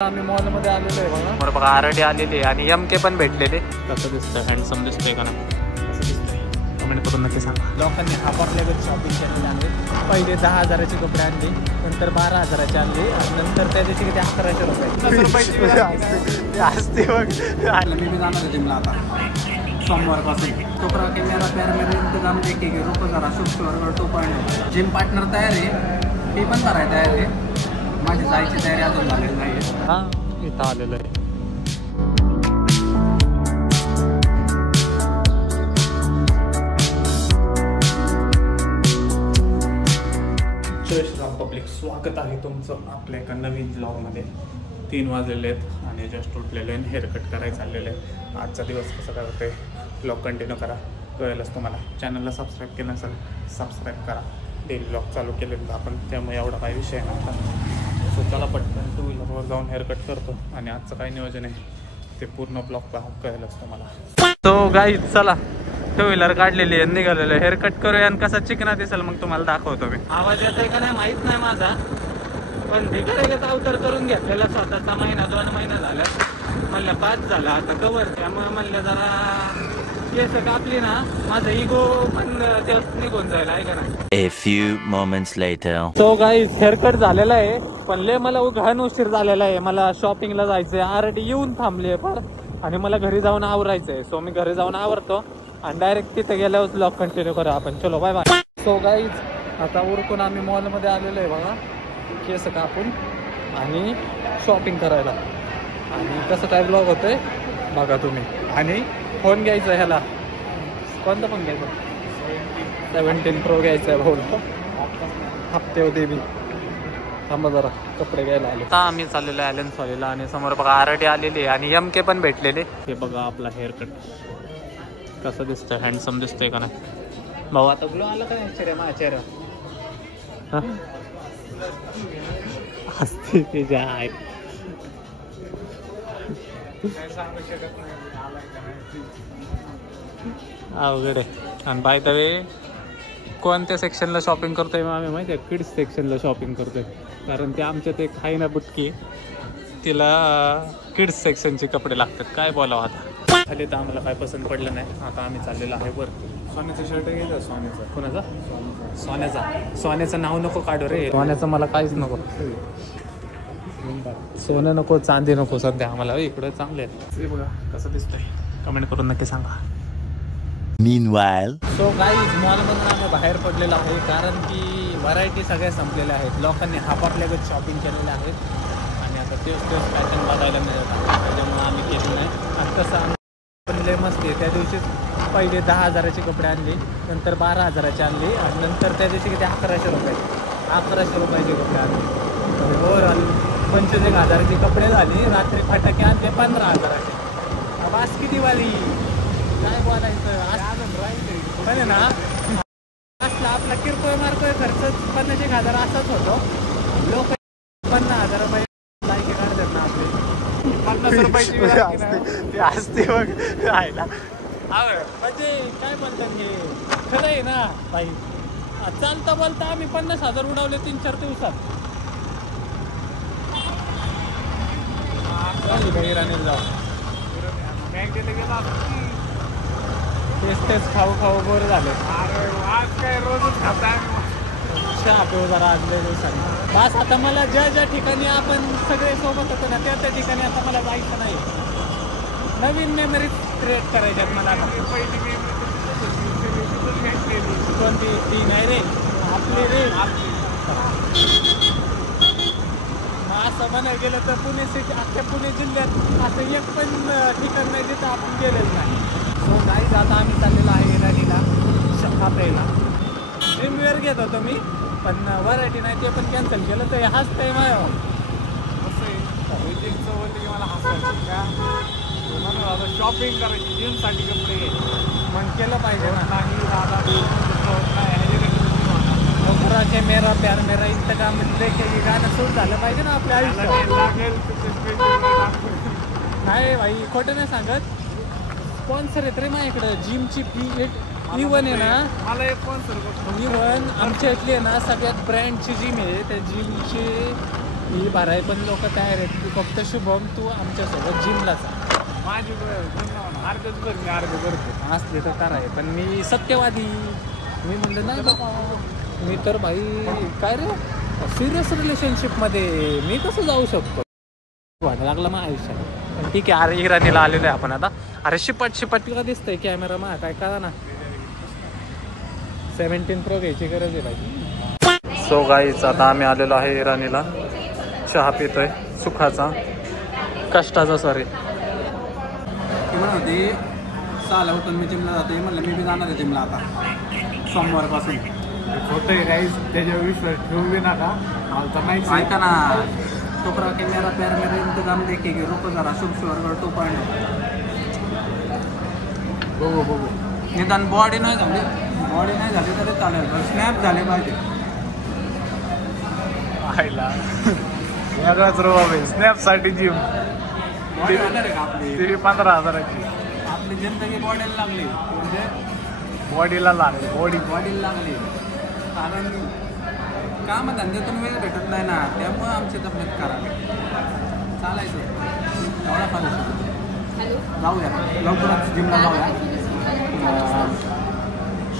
आम्ही मॉल मध्ये आलेलो आहे बघा. बरं बघा आरडी आलेली आणि एमके पण भेटलेले. कसं दिसतं हँडसम दिसतंय का नाही? कसं दिसतंय कमेंट करून नक्की सांगा. लोकांनी आपापल्याकडे शॉपिंग केलेले आहे. पहिले 10,000चे कपडे आणले, नंतर 12,000चे आणले आणि नंतर त्या दिवशी किती 1100 रुपये असते. बघ मी जाणार आहे जिमला आता सोमवारपासून. टोकरा कॅमेरा प्यार मेरे इंतजाम देखे की रुको जरा शुक्रवार टोपा जिम पार्टनर तयार आहे, ते पण करायला तयार आहे. माझी जायची तयारी अजून झालेली नाही. हां इथं आलेलं आहे. जय श्रीराम पब्लिक, स्वागत आहे तुमचं आपल्या एका नवीन ब्लॉगमध्ये. 3 वाजलेले आहेत आणि जस्ट उठलेले आहे. हेअरकट करायला चाललेलं आहे. आजचा दिवस कसं काय होते ब्लॉग कंटिन्यू करा, कळेलच तुम्हाला. चॅनलला सबस्क्राईब केलं नसेल सबस्क्राईब करा. डेली ब्लॉग चालू केलेलं आपण, त्यामुळे एवढा काही विषय नव्हता. सो चला पटकन 2 व्हीलरवर जाऊन हेअरकट करतो आणि आजचं काय नियोजन आहे ते पूर्ण ब्लॉग पहा, कळेलच तुम्हाला. सो गाईज चला 2 व्हीलर काढलेली आहे, निघालेलं आहे. हेअरकट करूया आणि कसा चिकना दिसेल मग तुम्हाला दाखवतो मी. आवाज येतोय का नाही माहीत नाही माझा, पण धिकडे अवतार करून घेतलेला स्वतःचा. 2 महिना झाला, म्हणलं 5 झाला आता कवर. त्यामुळे म्हणलं जरा केस कापली ना, माझा इगो पण त्यात निघून जाईल आहे का नाही. A few moments later. So guys haircut झालेला आहे, पण लय मला घाण उशीर झालेला आहे. मला शॉपिंगला जायचंय. आरडी येऊन थांबली आहे फार आणि मला घरी जाऊन आवरायचंय. सो मी घरी जाऊन आवरतो आणि डायरेक्ट तिथे गेल्यावर ब्लॉग कंटिन्यू करू आपण. चलो बाय बाय. सो गाईज आता उरकून आम्ही मॉलमध्ये आलेलो आहे बघा, केस कापून आणि शॉपिंग करायला. आणि कसं काय ब्लॉग होतोय बघा तुम्ही. आणि फोन घ्यायचा आहे ह्याला, कोणता फोन घ्यायचा? 17 Pro घ्यायचा आहे भाऊ. हप्ते होते मी थांबा जरा कपडे घ्यायला आले. आता आम्ही चाललेलो आहे ॲलेन्स वालीला आणि समोर बघा आरडी आलेली आहे आणि एमके पण भेटलेले. हे बघा आपला हेअरकट कसं दिसतंय, हँडसम दिसतंय का नाही भाऊ? आता ग्लो आला काय चेहऱ्या माझ्या चेहरा हसते त्याच्या आहे. अवघड आहे. आणि बाय द वे कोणत्या सेक्शनला शॉपिंग करतोय मग आम्ही माहिती आहे? किड्स सेक्शनला शॉपिंग करतोय, कारण ते आमच्यात एक आहे ना बुटकी, तिला किड्स सेक्शनचे कपडे लागतात. काय बोलावं आता. खाली तर आम्हाला काय पसंत पडलं नाही. आता आम्ही चाललेलो आहे वर. सोन्याचा शर्ट घ्यायचा. सोन्याचा कोणाचा? सोन्याचं नाव नको काढू रे. सोन्याचं मला काहीच नको. सोनं नको, चांदी नको सध्या आम्हाला. इकडं चांगले आहेत. बघा कसं दिसतंय, कमेंट करून नक्की सांगा. Meanwhile. सो गाईज मॉलमधून आम्ही बाहेर पडलेलो आहे, कारण की व्हरायटी सगळ्या संपलेल्या आहेत. लोकांनी आपापल्याकडे शॉपिंग केलेले आहेत आणि आता तेच पॅटर्न बघायला मिळतात. त्याच्यामुळे आम्ही केलं नाही. आणि तसं आम्ही लय मस्त आहे. त्या दिवशी पहिले 10,000चे कपडे आणले, नंतर 12,000चे आणले आणि नंतर त्या दिवशी किती 1100 रुपयाचे कपडे आणले. ओव्हरऑल 25,000चे कपडे झाले. रात्री फटाके आणले 15,000चे. बास किती वाली काय बोलायचं पण ना. असला आपला किरकोळ मारकोळ खर्च 50,000 असाच होतो. लोक 50,000 रुपये लायकी काढतात ना आपले. 50 रुपयाची असते बघ राहायला. म्हणजे काय बोलतात हे खरं आहे ना बाई. चालता बोलता आम्ही 50,000 उडवले 3-4 दिवसात. राणीला जाऊ बँकेत गेला, तेच खाऊ बोर झाले. आज काय रोजच खाताय चहा पिऊ जरा आज लय दिवसांनी. बस आता मला ज्या ठिकाणी आपण सगळे सोबत होतो ना त्या ठिकाणी आता मला जायचं नाही. नवीन मेमरीज क्रिएट करायच्यात मला आता. कोणती? ती नाही रे आपली रे. असं म्हणायला गेलं तर पुणे सिटी, अख्ख्या पुणे जिल्ह्यात असं एक पण ठिकाण नाही जिथं आपण गेलेलं नाही. सो गाईज आता आम्ही चाललेलो आहे राणीला चहा प्यायला. ड्रीमवेअर घेत होतो मी, पण व्हरायटी नाही ते पण कॅन्सल केलं. तर हाच टाईम आहे असं आहे. बोललं की मला हसायचं का म्हणून आता शॉपिंग करायची, जिमसाठी कपडे मग केलं पाहिजे ना. नाही दादा बुराचे मेरा प्यार मेरा इंतकाम देखील गाणं सूट झालं पाहिजे ना आपल्या आयुष्यात. नाही भाई खोटं नाही सांगत. स्पॉन्सर आहेत रे माझ्याकडं. जिमची फी इव्हन आहे ना, मला एक स्पॉन्सर इव्हन आमच्या इथली आहे ना सगळ्यात ब्रँडची जिम आहे. त्या जिमचे फी भराय पण लोक तयार आहेत. तू फक्त शुभम तू आमच्यासोबत जिमला जा. माझी अर्धच भर मी अर्ध करतो. असले तर कराय पण मी सत्यवादी. मी म्हणलं नाही बाबा मी तर भाई काय रे सिरियस रिलेशनशिपमध्ये मी कसं जाऊ शकतो वाटायला लागला मग आयुष्यात. पण ठीक आहे. अरे इराणीला आलेलो आहे आपण आता. अरे शिपट का दिसतंय कॅमेरा मा काय करा ना. 17 Pro घ्यायची गरज आहे भाई. सो गाईच आता आम्ही आलेलो आहे इराणीला. चहा पितोय सुखाचा कष्टाचा सॉरी. ती म्हणत होती 6 होतं मी जिमला जाते. म्हणलं मी बी जाणार आहे जिमला आता सोमवारपासून. होतंय राईस त्याच्यावर विश्वास ठेवू दे नका. मला तर नाही ऐका ना. टोकरा के मेरा प्यार मेरा इंतजाम देखेगी रुको जरा शुभ शुअर 2.0. बघू निदान बॉडी नाही झाली तरी चालेल. स्नॅप झाले पाहिजे. आयला वेगळाच रो बाबा. स्नॅपसाठी जिम बॉडी होणार आहे का आपली? ती 15,000ची आपली जिंदगी बॉडीला लागली म्हणजे बॉडीला लागली. बॉडीला लागली. कारण कामधंद्यातून वेळ भेटत नाही ना. त्यामुळं आमची तब्येत खराब आहे. चालायचं एवढा फार जाऊया लवकरच जिमला जाऊया.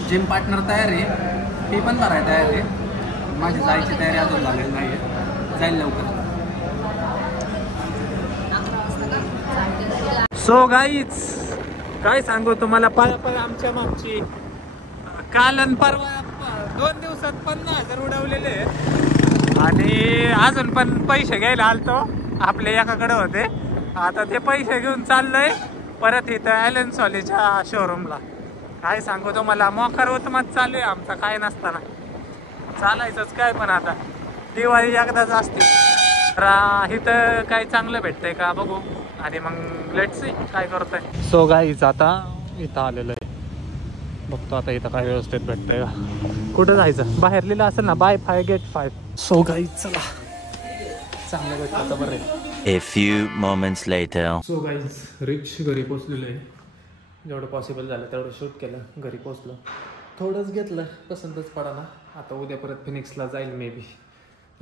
जिम पार्टनर तयार आहे. ती पण भरायला तयार आहे. माझी जायची तयारी अजून झालेली नाही आहे. जाईल लवकर. सो गाईच काय सांगू तुम्हाला. पळ आमच्या मागची काल आणि परवा 2 दिवसात 50,000 उडवलेले आणि अजून पण पैसे घ्यायला आलतो. आपले एकाकडे होते. आता ते पैसे घेऊन चाललोय परत इथं ॲलन सॉलीच्या शोरूमला. काय सांगू तुम्हाला मोकार उत्मात चालू आहे आमचा. काय नसताना चालायचंच काय. पण आता दिवाळी एकदाच असते तर इथं काय चांगलं भेटतंय का बघू आणि मग लेट्स सी काय करतोय. सो गाईच आता इथं आलेलं आहे. बघतो आता इथं काय व्यवस्थित भेटतंय का. कुठं जायचं बाहेर लिहिलं असेल ना बाय 5 get 5. सो गाईज चला चांगलं भेटतं बरं आहे. A few moments later. So guys rich घरी पोचलेलो आहे. जेवढं पॉसिबल झालं तेवढं शूट केलं. घरी पोचलो थोडंच घेतलं पसंतच पडा ना. आता उद्या परत फिनिक्सला जाईल मे बी.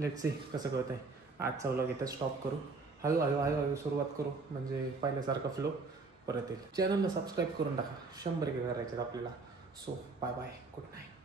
लेट्स सी कसं कळत आहे. आजचा व्लॉग इथं स्टॉप करू. हळूहळू सुरुवात करू म्हणजे पहिल्यासारखा फ्लो परत येईल. चॅनलला सबस्क्राईब करून टाका. 100K करायचे आपल्याला. So bye bye good night.